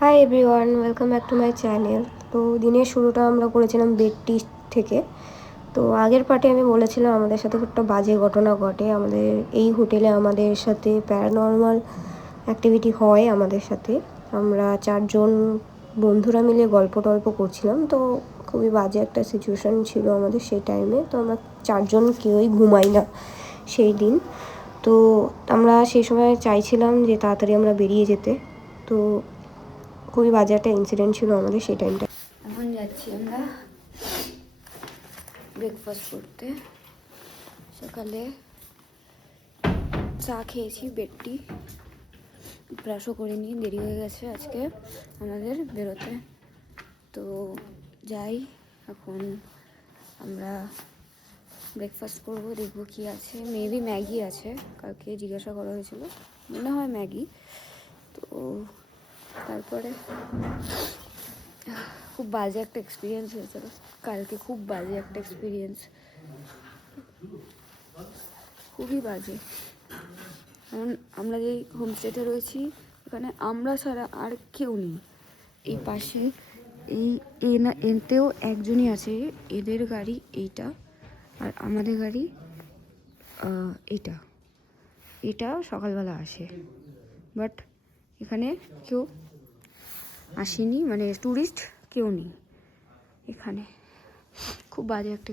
Hi everyone, welcome back to my channel. তো দিনের শুরুটা আমরা করেছিলাম বেড টি থেকে। তো আগের পার্টে আমি বলেছিলাম আমাদের সাথে একটা বাজে ঘটনা ঘটে। আমাদের এই হোটেলে আমাদের সাথে প্যারানর্মাল অ্যাক্টিভিটি হয় আমাদের সাথে। আমরা 4 জন বন্ধুরা মিলে গল্প টল্প করছিলাম। তো খুবই বাজে একটা সিচুয়েশান ছিল আমাদের সেই টাইমে। তো আমরা 4জন কেউই ঘুমাই না সেই দিন। তো আমরা সেই সময় চাইছিলাম যে তাড়াতাড়ি আমরা বেরিয়ে যেতে। তো খুবই বাজে একটা ইনসিডেন্ট ছিল আমাদের সেই টাইমটা। এখন যাচ্ছি আমরা ব্রেকফাস্ট করতে। সকালে চা খেয়েছি, বেডটি ব্রাশও করিনি, দেরি হয়ে গেছে আজকে আমাদের বেরোতে। তো যাই, এখন আমরা ব্রেকফাস্ট করবো, দেখবো কি আছে। মেবি ম্যাগি আছে, কালকে জিজ্ঞাসা করা হয়েছিল, মনে হয় ম্যাগি। তো তারপরে খুব বাজে একটা এক্সপিরিয়েন্স হয়েছিল কালকে, খুব বাজে একটা এক্সপিরিয়েন্স, খুবই বাজে। কারণ আমরা যে হোমস্টেতে রয়েছি এখানে আমরা ছাড়া আর কেউ নেই। এই পাশে এতেও একজনই আছে, এদের গাড়ি এইটা আর আমাদের গাড়ি এটা সকালবেলা আসে, বাট এখানে কেউ আসেনি, মানে ট্যুরিস্ট কেউ নেই এখানে। খুব বাজে একটা।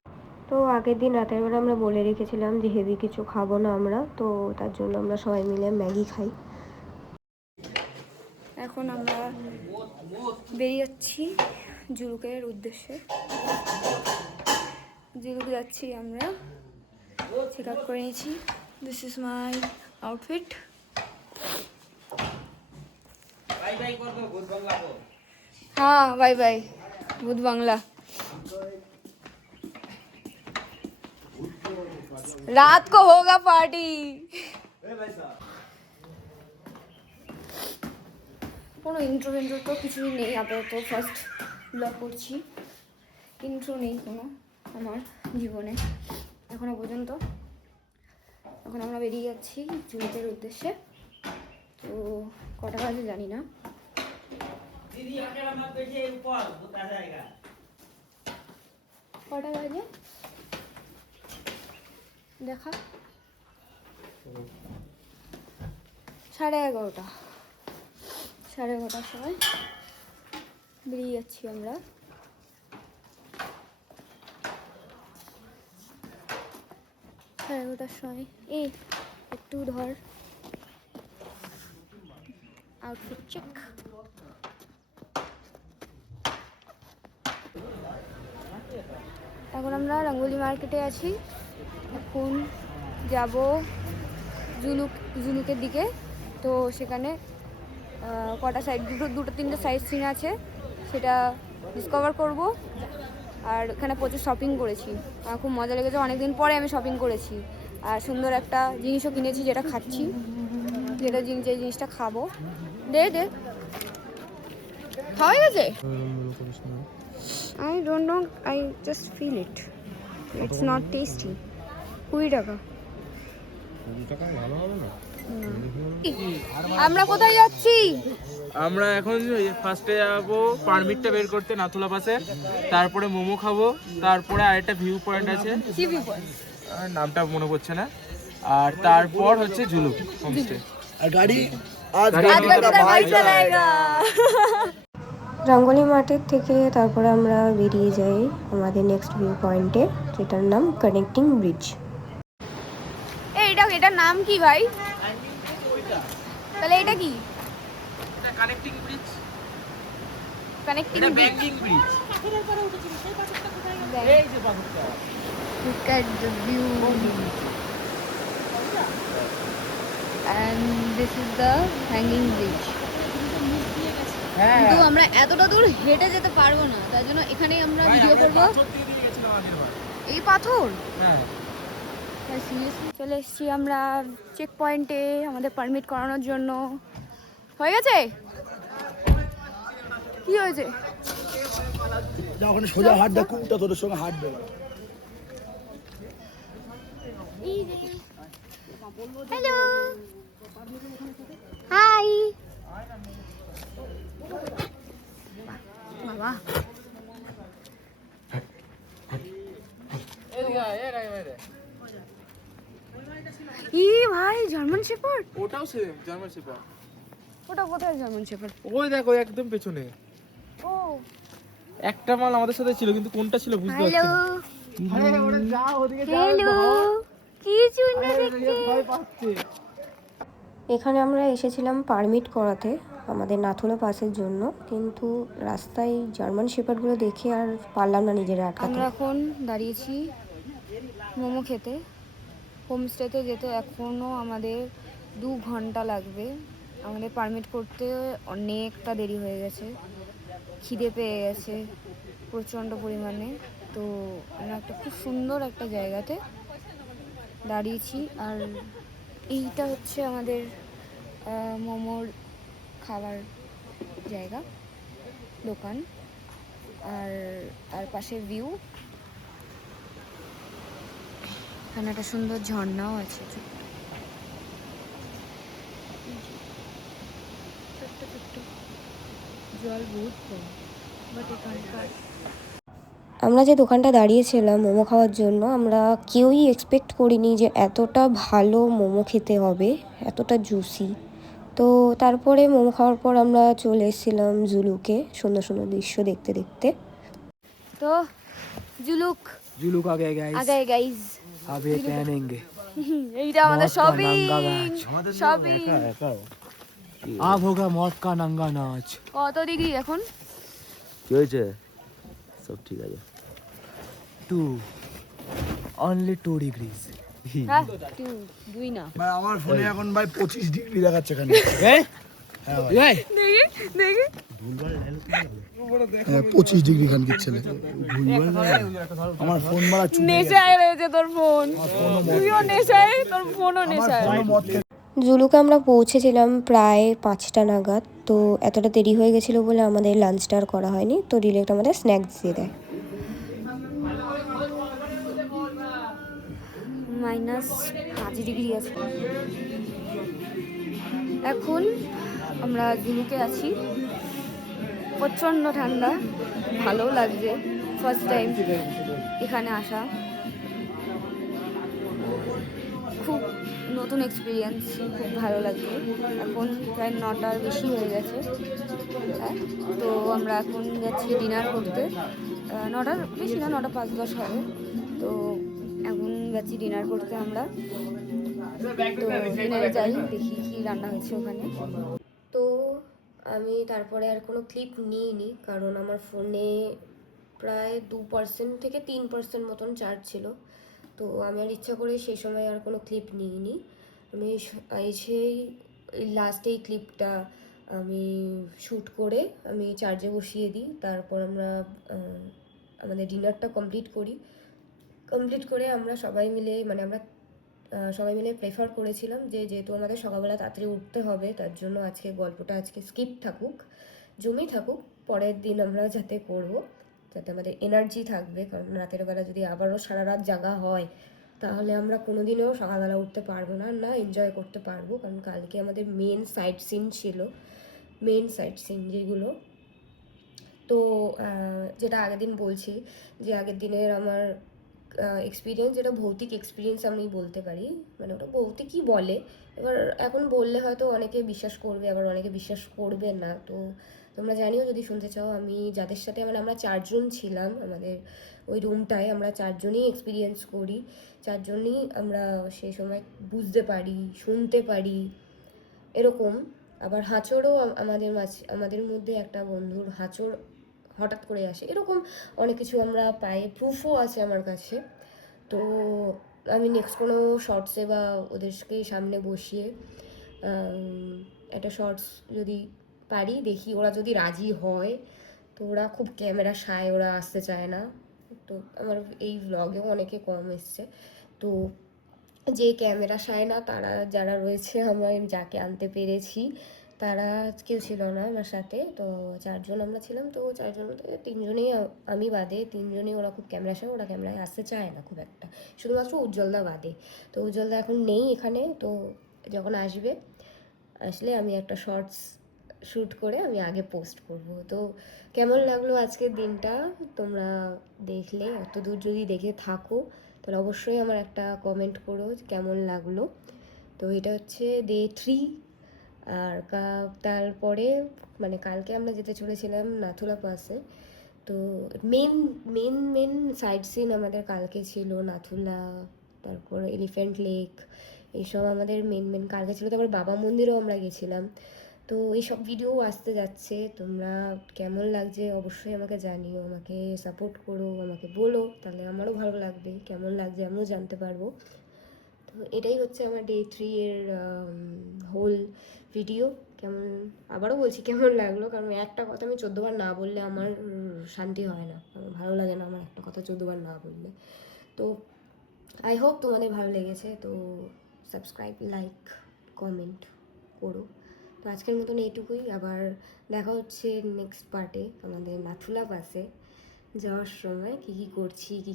তো আগের দিন রাতের বেলা আমরা বলে রেখেছিলাম যে হেভি কিছু খাবো না আমরা, তো তার জন্য আমরা সবাই মিলে ম্যাগি খাই। এখন আমরা বেরিয়ে যাচ্ছি জুলুকের উদ্দেশ্যে। জুলুক যাচ্ছি আমরা, চেক আউট করে নিয়েছি। This is my outfit. हाँ बाय बाय भूत बांग्ला। रात को होगा पार्टी। কোনো ইন্ট্রো তো কিছুই নেই আপাতত, ফার্স্ট ব্লগ করছি, ইন্ট্রো নেই কোনো আমার জীবনে এখনো পর্যন্ত। এখন আমরা বেরিয়ে যাচ্ছি জুলুকের উদ্দেশ্যে। তো কটা বাজে জানি না, কটা বাজে দেখা, 11:30। 11:30 সময় বেরিয়ে যাচ্ছি আমরা। সাড়ে 11টার সময় এই একটু ধর আউটফিট চেক। এখন আমরা রঙ্গোলি মার্কেটে আছি, এখন যাব জুলুকের দিকে। তো সেখানে কটা সাইড, দুটো তিনটে সাইড সিন আছে, সেটা ডিসকভার করব। আর এখানে প্রচুর শপিং করেছি, আমার খুব মজা লেগেছে, অনেকদিন পরে আমি শপিং করেছি। আর সুন্দর একটা জিনিসও কিনেছি যেটা খাচ্ছি, যে জিনিসটা খাবো। দে খাওয়া গেছে। I don't know, I just feel it. It's not tasty. 20 টাকা। আমরা কোথায় যাচ্ছি? আমরা এখন ফার্স্টে যাবো পারমিটটা বের করতে নাথুলা পাশে, তারপরে মোমো খাবো, তারপরে আরেকটা ভিউ পয়েন্ট আছে, কি ভিউ পয়েন্ট নামটা মনে পড়ছে না, আর তারপর হচ্ছে জুলুক হোমস্টে। আর গাড়ি রঙ্গোলি মার্কেট থেকে তারপরে আমরা বেরিয়ে যাই আমাদের নেক্সট ভিউ পয়েন্টে, যেটার নাম কানেক্টিং ব্রিজ। এটার নাম কি ভাই? তাহলে এটা কি? Connecting bridge, connecting banking bridge. এই যে পাথরটা, look at the view and this is the hanging bridge. কিন্তু আমরা এতটা দূর হেঁটে যেতে পারবো না, তাই জন্য এখানেই আমরা ভিডিও করব। এই পাথর, হ্যাঁ চলে এসেছি আমরা চেক পয়েন্টে আমাদের পারমিট করানোর জন্য। হয়ে গেছে? কি হয়েছে? ওখানে সোজা হাত দেখুন তো, তোদের সঙ্গে হাত দেবো। Hello, hi. বাবা ই ভাই জার্মান শেপার্ড, ওটাও সেম জার্মান শেপার্ড। ওটা কোথায় জার্মান শেপার্ড? ওই দেখো একদম পেছনে ও একটা মাল আমাদের সাথে ছিল, কিন্তু কোনটা ছিল বুঝতে পারছি হ্যালো না। আরে ওরে যাও ওদিকে হ্যালো কি সুন্দর দেখতে। ভয় পাচ্ছে। এখানে আমরা এসেছিলাম পারমিট করাতে আমাদের নাথুলা পাসের জন্য, কিন্তু রাস্তায় জার্মান শেপার্ডগুলো দেখে আর পারলাম না নিজেরা আটকাতে। আমরা এখন দাঁড়িয়েছি মোমো খেতে। হোমস্টেতে যেতে এখনও আমাদের 2 ঘন্টা লাগবে। আমাদের পারমিট করতে অনেকটা দেরি হয়ে গেছে, খিদে পেয়ে গেছে প্রচণ্ড পরিমাণে। তো আমরা একটা খুব সুন্দর একটা জায়গাতে দাঁড়িয়েছি, আর এইটা হচ্ছে আমাদের মোমোর খাবার জায়গা, দোকান। আর তার পাশে ভিউ, এখানে একটা সুন্দর ঝর্ণাও আছে, ছোট্ট ছোট্ট ছোট্ট, জল বহুত কম, বাট এখানকার আমরা যে দোকানটা দাঁড়িয়েছিলাম মোমো খাওয়ার জন্য, আমরা কেউই এক্সপেক্ট করিনি যে এতটা ভালো মোমো খেতে হবে, এতটা জুসি। তো তারপরে মোমো খাওয়ার পর আমরা চলে এসেছিলাম জুলুকে সুন্দর সুন্দর দৃশ্য দেখতে দেখতে। তো জুলুক जुलूक आ गए गाइस, আগে গাইজ, अब ये पहनेंगे। এইটা আমাদের মদ কা শপিং নাঙ্গা নাচ। শপিং। अब होगा मौत का नंगा नाच। কত ডিগ্রি এখন? কি হয়েছে? সব ঠিক আছে। 2 only 2 degrees। হ্যাঁ দুই না, ভাই আমার ফোনে এখন ভাই 25 ডিগ্রি দেখাচ্ছে এখানে। দেখি দেখি 25 ডিগ্রি খান ছেলে। আমার ফোন মারা চুপ নেশায় রয়েছে তোর ফোন, তুইও নেশায়, তোর ফোনও নেশায়। জুলুকে আমরা পৌঁছেছিলাম প্রায় 5টা নাগাদ। তো এতটা দেরি হয়ে গেছিলো বলে আমাদের লাঞ্চটা আর করা হয়নি, তো ডিরেক্ট আমাদের স্ন্যাক্স দিয়ে দেয়। -5 ডিগ্রি আছে এখন। আমরা জুলুকে আছি, প্রচণ্ড ঠান্ডা, ভালো লাগছে, ফার্স্ট টাইম এখানে আসা, খুব নতুন এক্সপিরিয়েন্স, খুব ভালো লাগছে। এখন প্রায় 9টার বেশি হয়ে গেছে, হ্যাঁ। তো আমরা এখন যাচ্ছি ডিনার করতে, 9টার বেশি না, 9টা 5-10 হবে। তো এখন যাচ্ছি ডিনার করতে আমরা। তো ডিনারে যাই, দেখি কি রান্না হয়েছে ওখানে। তো আমি তারপরে আর কোনো ক্লিপ নিইনি, কারণ আমার ফোনে প্রায় 2% থেকে 3% মতন চার্জ ছিল। তো আমি আর ইচ্ছা করে সেই সময় আর কোনো ক্লিপ নিইনি। আমি এসেই লাস্টে এই ক্লিপটা আমি শ্যুট করে আমি চার্জে বসিয়ে দিই। তারপর আমরা আমাদের ডিনারটা কমপ্লিট করে আমরা সবাই মিলে প্রেফার করেছিলাম যে যেহেতু আমাদের সকালবেলা তাড়াতাড়ি উঠতে হবে, তার জন্য আজকে গল্পটা স্কিপ থাকুক, জমি থাকুক, পরের দিন আমরা যাতে করবো, যাতে আমাদের এনার্জি থাকবে। কারণ রাতের বেলা যদি আবারও সারা রাত জাগা হয় তাহলে আমরা কোনোদিনও সকালবেলা উঠতে পারবো না, না এনজয় করতে পারবো। কারণ কালকে আমাদের মেন সাইট সিন ছিল, যেগুলো। তো যেটা আগের দিন বলছি যে আগের দিনের আমার এক্সপিরিয়েন্স, যেটা ভৌতিক এক্সপিরিয়েন্স আমি বলতে পারি, মানে ওটা ভৌতিকই বলে। এবার এখন বললে হয়তো অনেকে বিশ্বাস করবে, আবার অনেকে বিশ্বাস করবে না। তো তোমরা জানিও যদি শুনতে চাও। আমি যাদের সাথে আমরা 4 জন ছিলাম আমাদের ওই রুমটায়, আমরা 4 জনই এক্সপিরিয়েন্স করি, 4 জনই আমরা সেই সময় বুঝতে পারি, শুনতে পারি, এরকম। আবার হাঁচড়ও আমাদের মধ্যে একটা বন্ধুর হাঁচড় হঠাৎ করে আসে, এরকম অনেক কিছু আমরা পাই, প্রুফও আছে আমার কাছে। তো আমি নেক্সট কোনো শর্টসে বা ওদেরকে সামনে বসিয়ে একটা শর্টস যদি পারি, দেখি ওরা যদি রাজি হয়। তো ওরা খুব ক্যামেরা শায়, ওরা আসতে চায় না। তো আমার এই ব্লগেও অনেকে কম এসছে। তো যে ক্যামেরা শায় না, তারা যারা রয়েছে, আমার যাকে আনতে পেরেছি তারা কেউ ছিল না আমার সাথে। তো 4 জন আমরা ছিলাম। তো 4 জন মধ্যে 3 জনেই, আমি বাদে 3 জনই ওরা খুব ক্যামেরা শায়, ওরা ক্যামেরায় আসতে চায় না খুব একটা, শুধুমাত্র উজ্জ্বলদা বাদে। তো উজ্জ্বলদা এখন নেই এখানে, তো যখন আসলে আমি একটা শর্টস শ্যুট করে আমি আগে পোস্ট করব। তো কেমন লাগলো আজকের দিনটা তোমরা দেখলে, এত দূর যদি দেখে থাকো তাহলে অবশ্যই আমার একটা কমেন্ট করো যে কেমন লাগলো। তো এটা হচ্ছে ডে 3। আর তারপরে মানে কালকে আমরা যেতে চলেছিলাম নাথুলা পাসে। তো মেন সাইট সিন আমাদের কালকে ছিল নাথুলা, তারপর এলিফ্যান্ট লেক, এইসব আমাদের মেন কালকে ছিল। তারপর বাবা মন্দিরেও আমরা গেছিলাম। তো এইসব ভিডিও আসতে যাচ্ছে, তোমরা কেমন লাগছে অবশ্যই আমাকে জানিও, আমাকে সাপোর্ট করো, আমাকে বলো, তাহলে আমারও ভালো লাগবে। কেমন লাগছে আমিও জানতে পারবো। তো এটাই হচ্ছে আমার ডে 3 এর হোল ভিডিও। কেমন, আবারও বলছি কেমন লাগলো, কারণ একটা কথা আমি 14 বার না বললে আমার শান্তি হয় না, আমার ভালো লাগে না আমার একটা কথা 14 বার না বললে। তো আই হোপ তোমাদের ভালো লেগেছে। তো সাবস্ক্রাইব, লাইক, কমেন্ট করো। তো আজকের মতন এইটুকুই, আবার দেখা হচ্ছে নেক্সট পার্টে আমাদের নাথুলা পাসে যাওয়ার সময় কী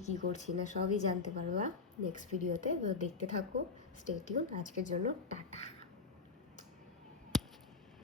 কী করছি না সবই জানতে পারবা নেক্সট ভিডিওতে। তো দেখতে থাকো, স্টে টিউন। আজকের জন্য টাটা।